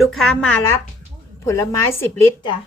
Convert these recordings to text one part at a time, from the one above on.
ลูกค้ามารับผลไม้สิบลิตรจ้ะ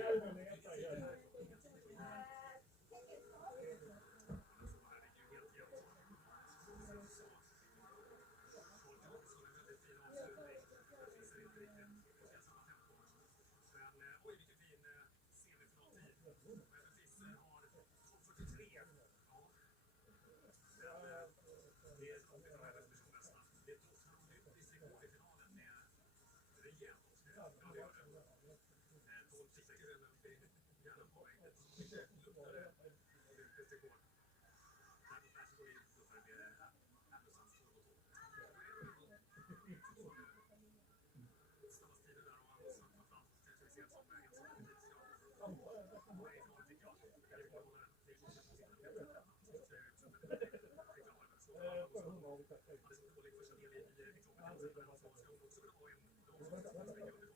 Yeah, man. Donc, ça va être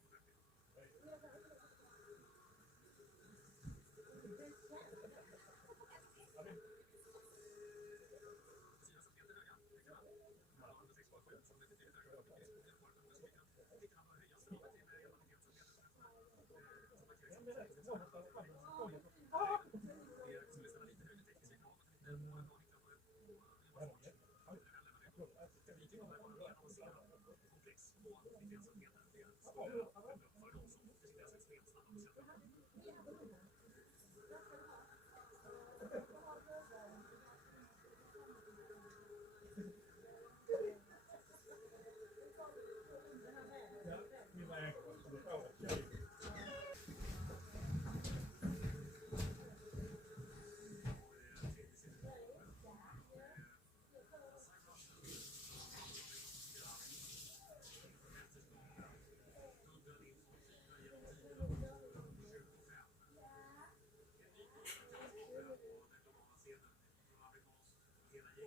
ค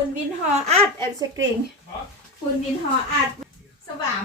ุณวินฮออาร์ตแอนด์สกริงคุณวินฮออาร์ตสวามเ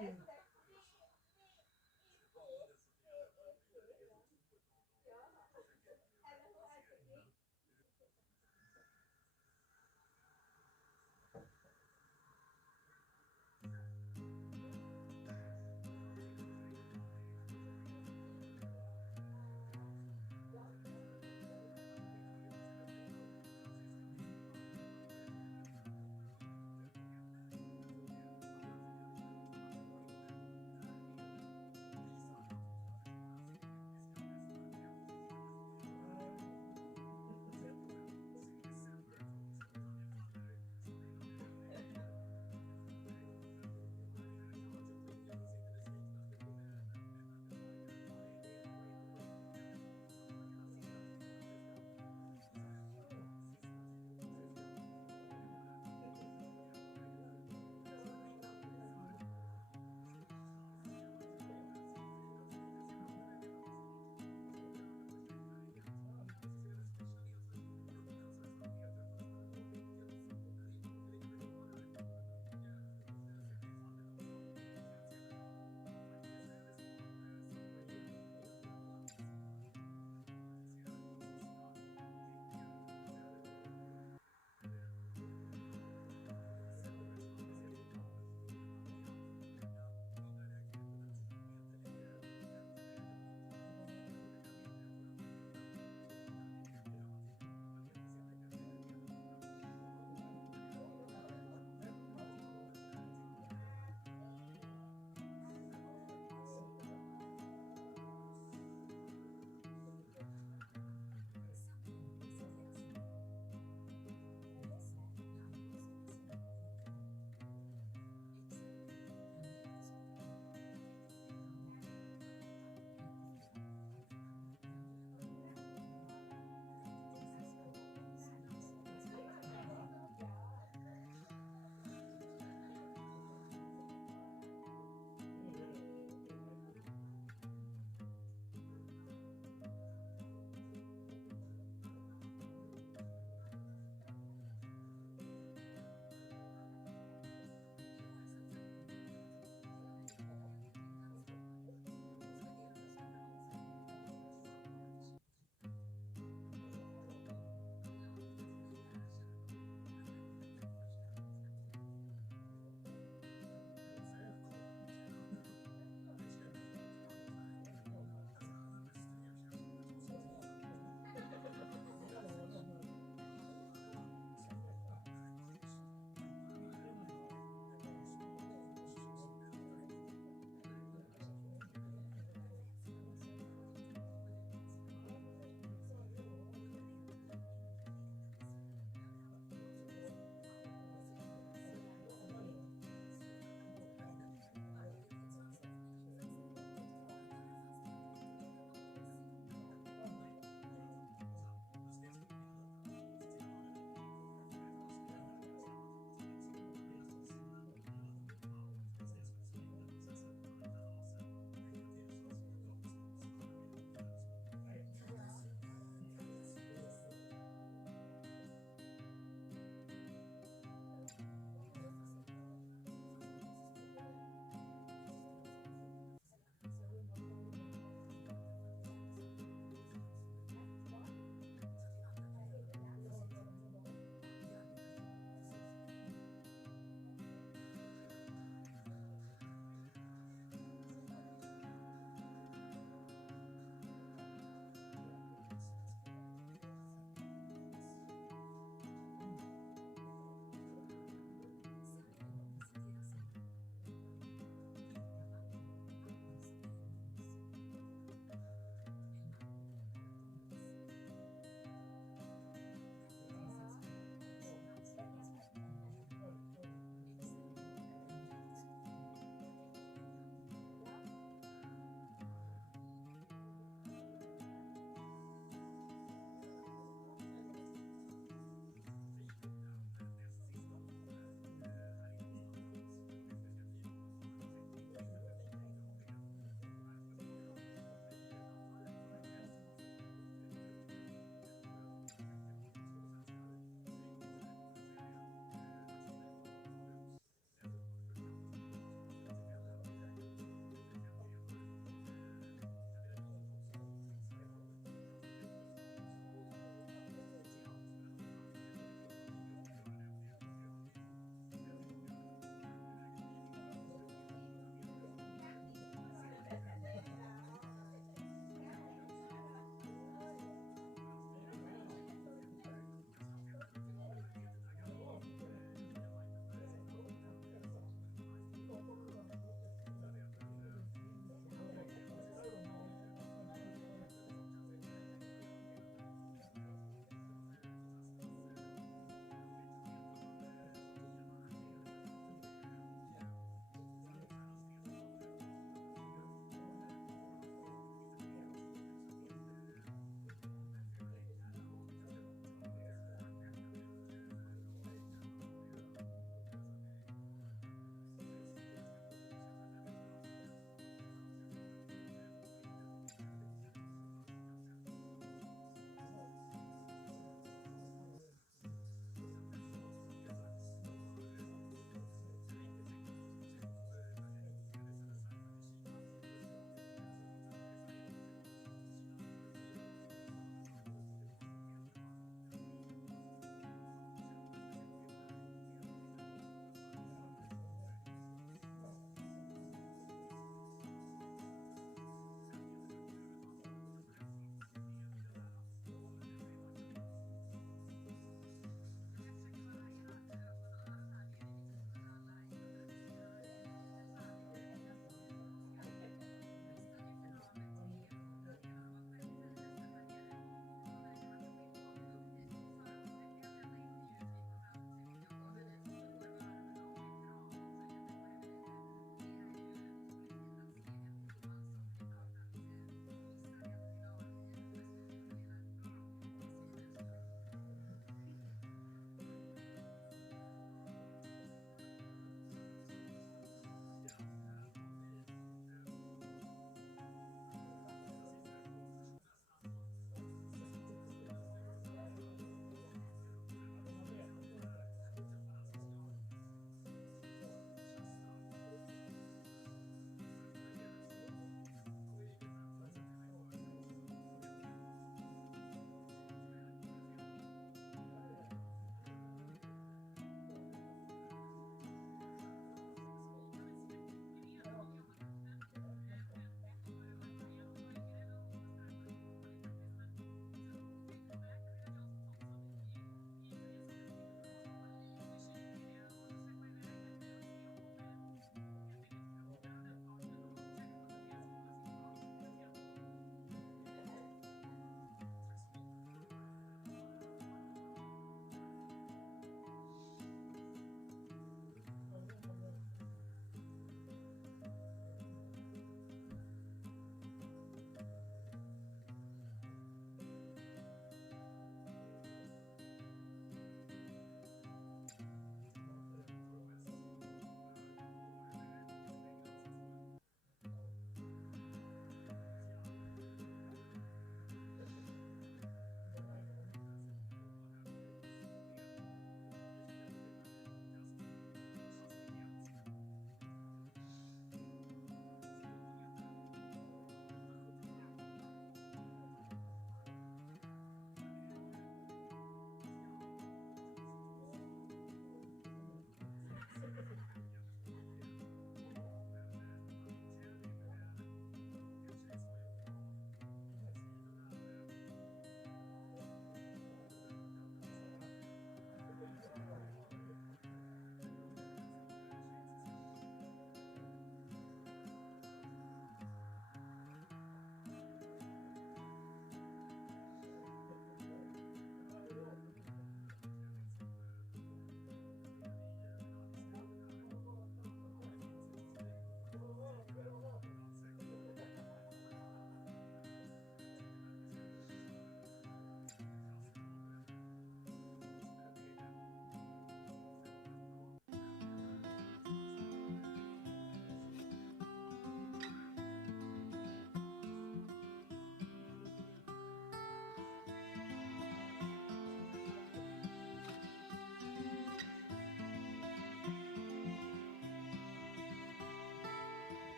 เ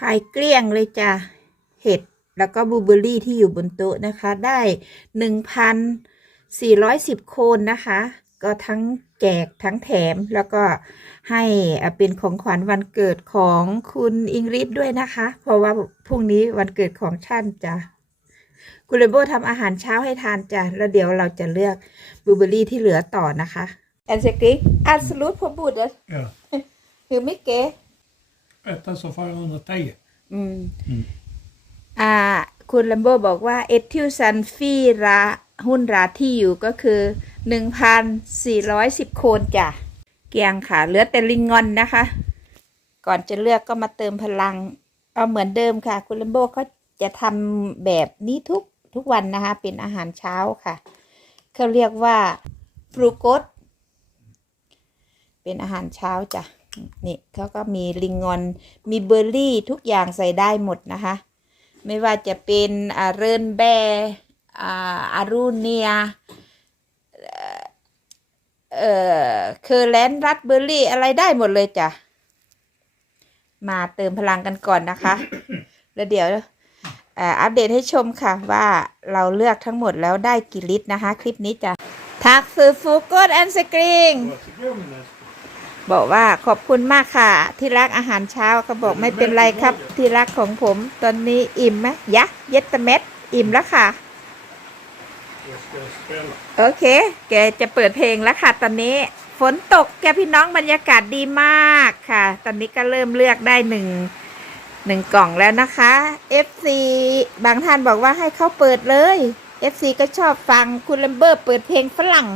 ขายเกลี้ยงเลยจ้ะเห็ดแล้วก็บลูเบอร์รี่ที่อยู่บนโต๊ะนะคะ ได้หนึ่งพันสี่ร้อยสิบโคนนะคะ ก็ทั้งแจกทั้งแถมแล้วก็ให้อะเป็นของขวัญวันเกิดของคุณอิงริดด้วยนะคะ เพราะว่าพรุ่งนี้วันเกิดของท่านจ้ะคุณเลโบทำอาหารเช้าให้ทานจ้ะแล้วเดี๋ยวเราจะเลือกบลูเบอร์รี่ที่เหลือต่อนะคะแอนเซกริกอันสลูดพอบูด Ja. คือไม่เก๋ Äta så far hon och tejer. อืมอืมอ่าคุณลัมโบบอกว่าเอทิวซันฟีระหุ้นราที่อยู่ก็คือ 1,410 โคนจ้ะ เกียงค่ะ เหลือแต่ลิงงอนนะคะ ก่อนจะเลือกก็มาเติมพลัง เอาเหมือนเดิมค่ะ คุณลัมโบก็จะทำแบบนี้ทุกทุกวันนะคะ เป็นอาหารเช้าค่ะเขาเรียกว่าฟรูโกสเป็นอาหารเช้าจ้ะ นี่เขาก็มีลิงงอน มีเบอร์รี่ทุกอย่างใส่ได้หมดนะคะ ไม่ว่าจะเป็นอาเรนแบร์อ่าอารูเนียเอ่อเอ่อเคอร์แลนด์รัสเบอร์รี่อะไรได้หมดเลยจ้ะ มาเติมพลังกันก่อนนะคะ แล้วเดี๋ยวอัปเดตให้ชมค่ะว่าเราเลือกทั้งหมดแล้วได้กี่ลิตรนะคะ คลิปนี้จ้ะทักฟือฟูกดแอนสกรีง บอกว่าขอบคุณมากค่ะ ที่รักอาหารเช้าก็บอกไม่เป็นไรครับ ที่รักของผมตอนนี้อิ่มไหมยะ เย็ดตะเม็ดอิ่มแล้วค่ะ โอเค แกจะเปิดเพลงแล้วค่ะ ตอนนี้ฝนตกแกพี่น้องบรรยากาศดีมากค่ะ ตอนนี้ก็เริ่มเลือกได้หนึ่งหนึ่งกล่องแล้วนะคะ FC บางท่านบอกว่าให้เขาเปิดเลย FC ก็ชอบฟังคุณเลมเบอร์เปิดเพลงฝรั่ง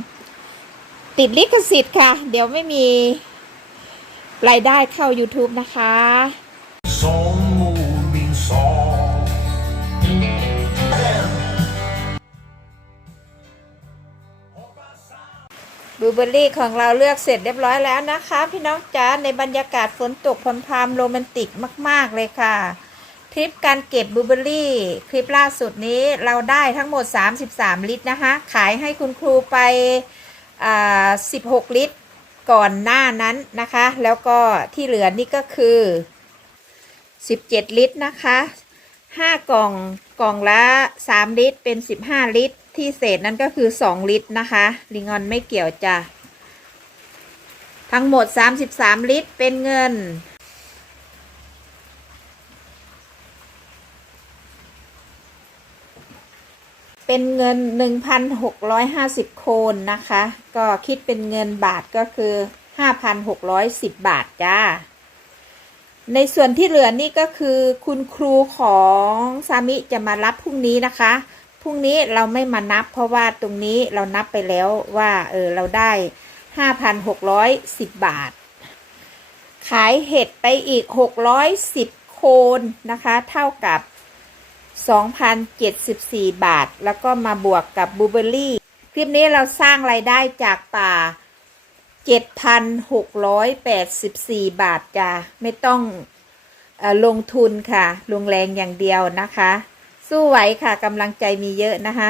ติดลิขสิทธิ์ค่ะ เดี๋ยวไม่มี รายได้เข้า YouTube นะคะบลูเบอร์รี่ของเราเลือกเสร็จเรียบร้อยแล้วนะคะ พี่น้องจ๋าในบรรยากาศฝนตกพรำๆโรแมนติกมาก ๆ เลยค่ะทริปการเก็บบลูเบอร์รี่ คลิปล่าสุดนี้เราได้ทั้งหมด 33 ลิตรนะคะ ขายให้คุณครูไป 16 ลิตร ก่อนหน้านั้นนะคะ แล้วก็ที่เหลือนี่ก็คือ 17 ลิตรนะคะ 5 กล่องกล่องละ 3 ลิตร เป็น 15 ลิตร ที่เศษนั้นก็คือ 2 ลิตรนะคะลิงออนไม่เกี่ยวจ้ะทั้งหมด 33 ลิตร เป็นเงิน เป็นเงิน 1,650 โคนนะคะ ก็คิดเป็นเงินบาทก็คือ 5,610 บาทจ้า ในส่วนที่เหลือนี่ก็คือคุณครูของซามิจะมารับพรุ่งนี้นะคะ พรุ่งนี้เราไม่มานับเพราะว่าตรงนี้เรานับไปแล้วว่าเออเราได้ 5,610 บาท ขายเห็ดไปอีก 610 โคนนะคะ เท่ากับ 2,074 บาท แล้วก็มาบวกกับบูเบอรี่ คลิปนี้เราสร้างรายได้จากป่า 7,684 บาทจ้ะไม่ต้องออลงทุนค่ะ ลงแรงอย่างเดียวนะคะ สู้ไหวค่ะกำลังใจมีเยอะนะคะ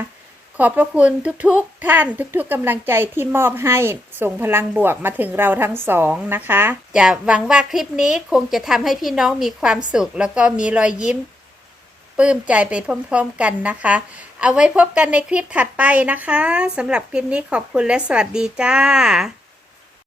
ขอบพระคุณทุกๆทท่านทุกๆกำลังใจที่มอบให้ส่งพลังบวกมาถึงเราทั้งสองนะคะ จะหวังว่าคลิปนี้คงจะทำให้พี่น้องมีความสุข แล้วก็มีรอยยิ้ม ปลื้มใจไปพร้อมๆกันนะคะ เอาไว้พบกันในคลิปถัดไปนะคะสำหรับคลิปนี้ขอบคุณและสวัสดีจ้า